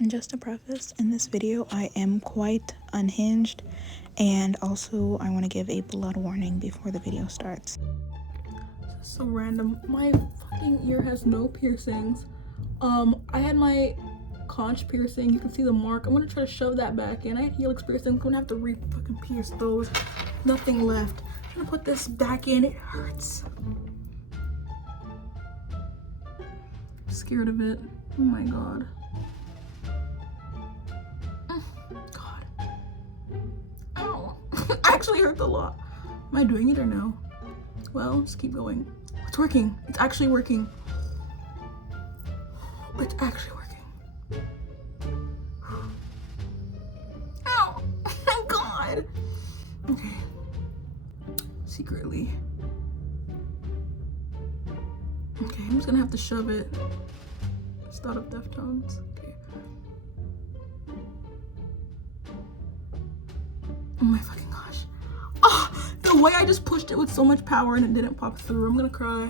And just to preface, in this video I am quite unhinged, and also I want to give a blood warning before the video starts. So random. My fucking ear has no piercings. I had my conch piercing. You can see the mark. I'm gonna try to shove that back in. I had helix piercing. I'm gonna have to fucking pierce those. Nothing left. I'm gonna put this back in. It hurts. I'm scared of it. Oh my god. God. Ow. Actually hurts a lot. Am I doing it or no? Well, just keep going. It's working. It's actually working. It's actually working. Ow! Oh my god! Okay. Secretly. Okay, I'm just gonna have to shove it. Just thought of Deftones. Okay. Oh my fucking gosh. Oh, the way I just pushed it with so much power and it didn't pop through. I'm gonna cry.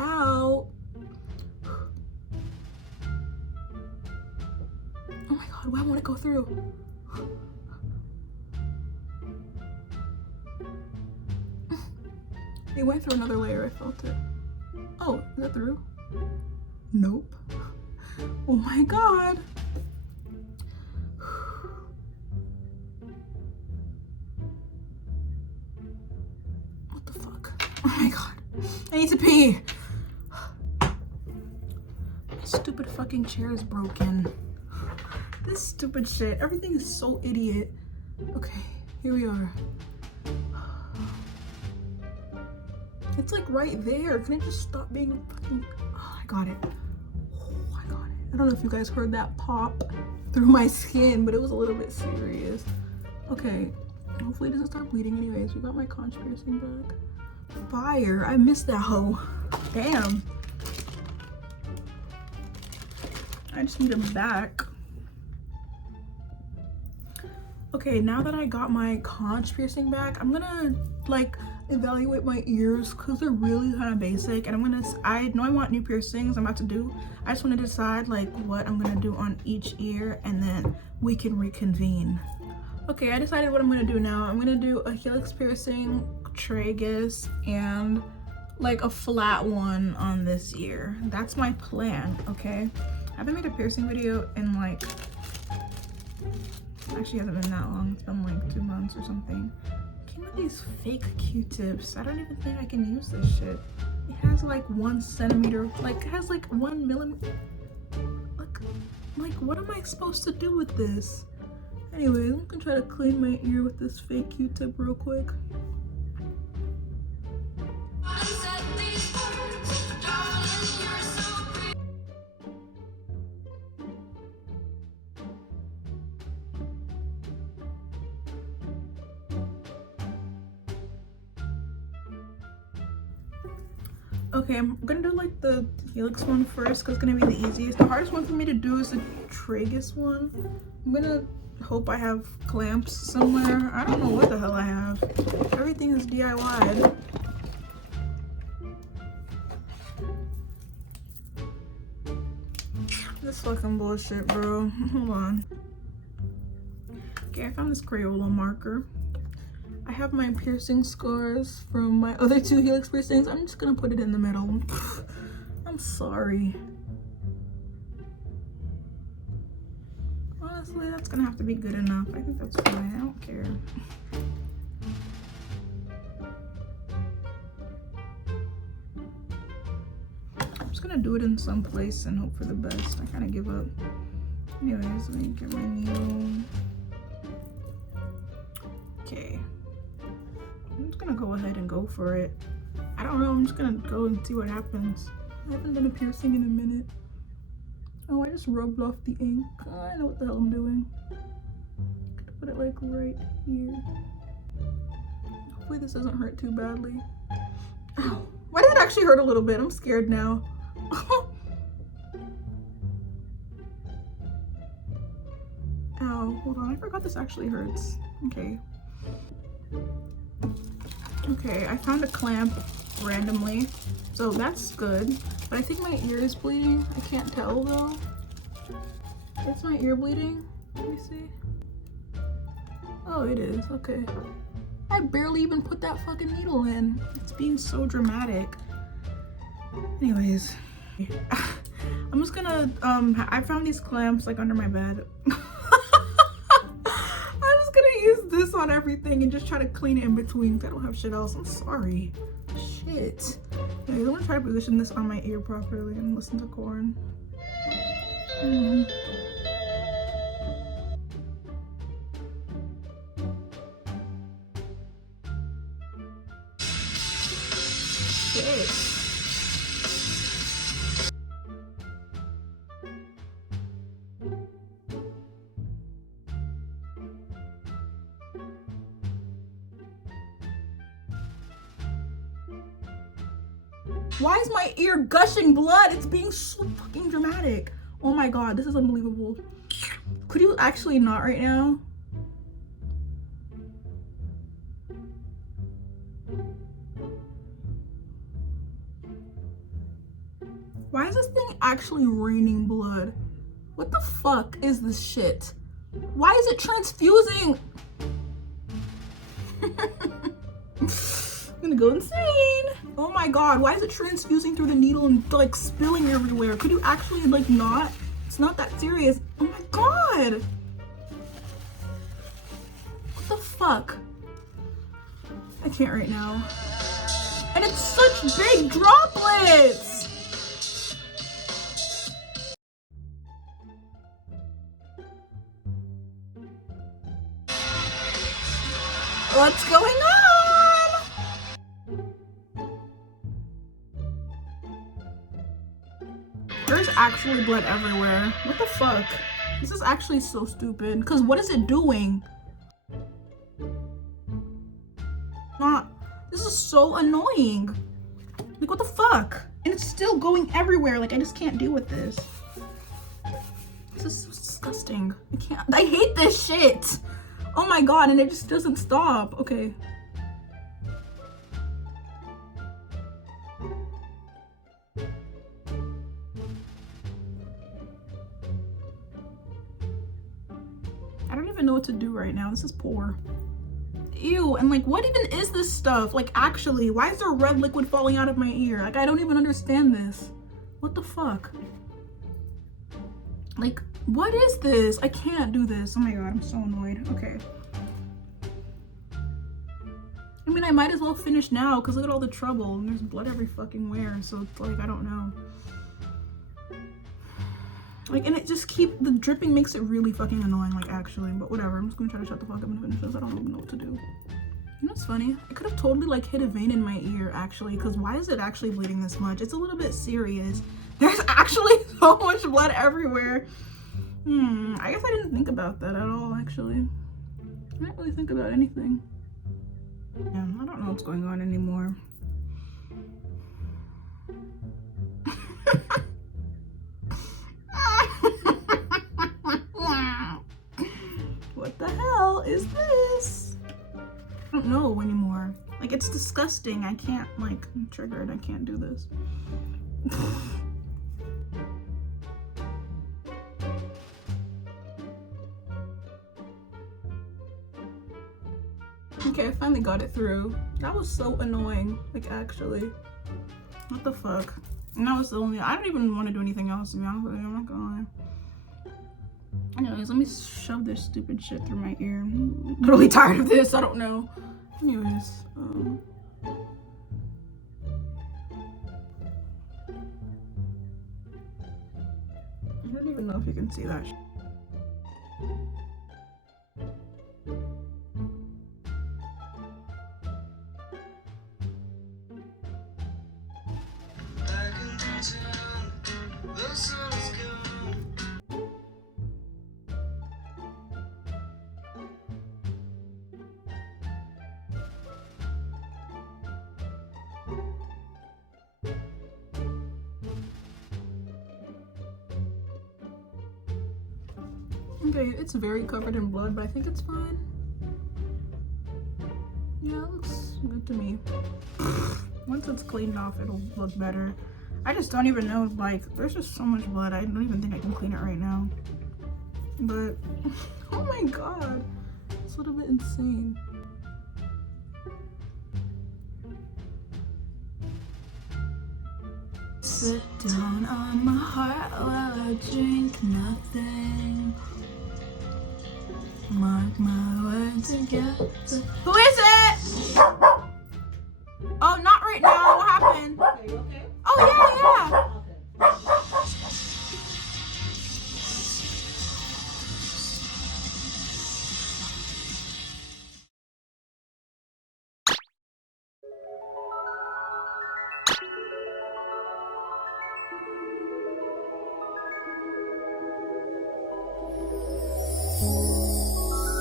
Ow. Oh my god, why won't it go through? It went through another layer, I felt it. Oh, is that through? Nope. Oh my god. What the fuck? Oh my god. I need to pee. My stupid fucking chair is broken. This stupid shit. Everything is so idiot. Okay, here we are. It's like right there. Can it just stop being fucking... Oh, I got it. Oh, I got it. I don't know if you guys heard that pop through my skin, but it was a little bit serious. Okay, hopefully it doesn't start bleeding anyways. We got my conch piercing back. Fire, I missed that hoe. Damn. I just need them back. Okay, now that I got my conch piercing back, I'm gonna like evaluate my ears because they're really kind of basic, and I know I want new piercings I'm about to do. I just want to decide like what I'm gonna do on each ear, and then we can reconvene. Okay, I decided what I'm gonna do now. I'm gonna do a helix piercing, tragus, and like a flat one on this ear. That's my plan. Okay, I haven't made a piercing video in like, actually hasn't been that long. It's been like 2 months or something. Came with these fake Q-tips. I don't even think I can use this shit. It has like 1 centimeter, like it has like 1 millimeter. Like what am I supposed to do with this? Anyways, I'm gonna try to clean my ear with this fake Q-tip real quick. Okay, I'm gonna do like the helix one first because it's gonna be the easiest. The hardest one for me to do is the tragus one. I'm gonna hope I have clamps somewhere. I don't know what the hell I have. Everything is DIY. This fucking bullshit, bro. Hold on. Okay, I found this Crayola marker. I have my piercing scars from my other 2 helix piercings. I'm just gonna put it in the middle. I'm sorry. Honestly, that's gonna have to be good enough. I think that's fine. I don't care. I'm just gonna do it in some place and hope for the best. I kind of give up. Anyways, let me get my needle. Okay. I'm just gonna go ahead and go for it. I don't know, I'm just gonna go and see what happens. I haven't done a piercing in a minute. Oh, I just rubbed off the ink. Oh, I know what the hell I'm doing. Put it like right here. Hopefully this doesn't hurt too badly. Ow. Why did it actually hurt a little bit? I'm scared now. Ow, hold on, I forgot this actually hurts. Okay. Okay, I found a clamp randomly, so that's good. But I think my ear is bleeding. I can't tell though. Is my ear bleeding? Let me see. Oh, it is. Okay. I barely even put that fucking needle in. It's being so dramatic. Anyways, I'm just gonna, I found these clamps like under my bed. I'm just gonna use this on everything and just try to clean it in between because I don't have shit else. I'm sorry. Shit. Anyways, I'm gonna try to position this on my ear properly and listen to corn. Shit. Why is my ear gushing blood? It's being so fucking dramatic. Oh my god, this is unbelievable. Could you actually not right now? Why is this thing actually raining blood? What the fuck is this shit? Why is it transfusing? I'm gonna go insane. Oh my god, why is it transfusing through the needle and like spilling everywhere? Could you actually like not? It's not that serious. Oh my god. What the fuck? I can't right now. And it's such big droplets. What's going on? There's actually blood everywhere. What the fuck? This is actually so stupid. Because what is it doing? This is so annoying. Like, what the fuck? And it's still going everywhere. Like, I just can't deal with this. This is so disgusting. I hate this shit. Oh my god, and it just doesn't stop. Okay. I don't even know what to do right now. This is poor. Ew, and like, what even is this stuff? Like, actually, why is there red liquid falling out of my ear? Like, I don't even understand this. What the fuck? Like, what is this? I can't do this. Oh my god, I'm so annoyed. Okay. I mean, I might as well finish now because look at all the trouble and there's blood every fucking where. So it's like, I don't know. Like, and it just the dripping makes it really fucking annoying, like, actually. But whatever, I'm just gonna try to shut the fuck up and finish this. I don't even know what to do. You know what's funny? I could have totally, like, hit a vein in my ear, actually, because why is it actually bleeding this much? It's a little bit serious. There's actually so much blood everywhere. I guess I didn't think about that at all, actually. I didn't really think about anything. Yeah, I don't know what's going on anymore. What the hell is this? I don't know anymore. Like, it's disgusting. I can't, like, I'm triggered. I can't do this. Okay, I finally got it through. That was so annoying. Like, actually. What the fuck? And that was the only, I don't even want to do anything else, to be honest with you. I'm not gonna lie. Anyways, let me shove this stupid shit through my ear. I'm really tired of this. I don't know. Anyways, I don't even know if you can see that. Okay, it's very covered in blood, but I think it's fine. Yeah, it looks good to me. Once it's cleaned off, it'll look better. I just don't even know, like, there's just so much blood. I don't even think I can clean it right now. But, oh my god. It's a little bit insane. Sit down on my heart while I drink nothing. Mark my words together. Who is it? Oh, not right now. What happened? Okay, you okay? Oh, yeah.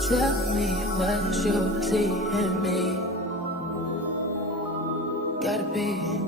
Tell me what you see in me. Gotta be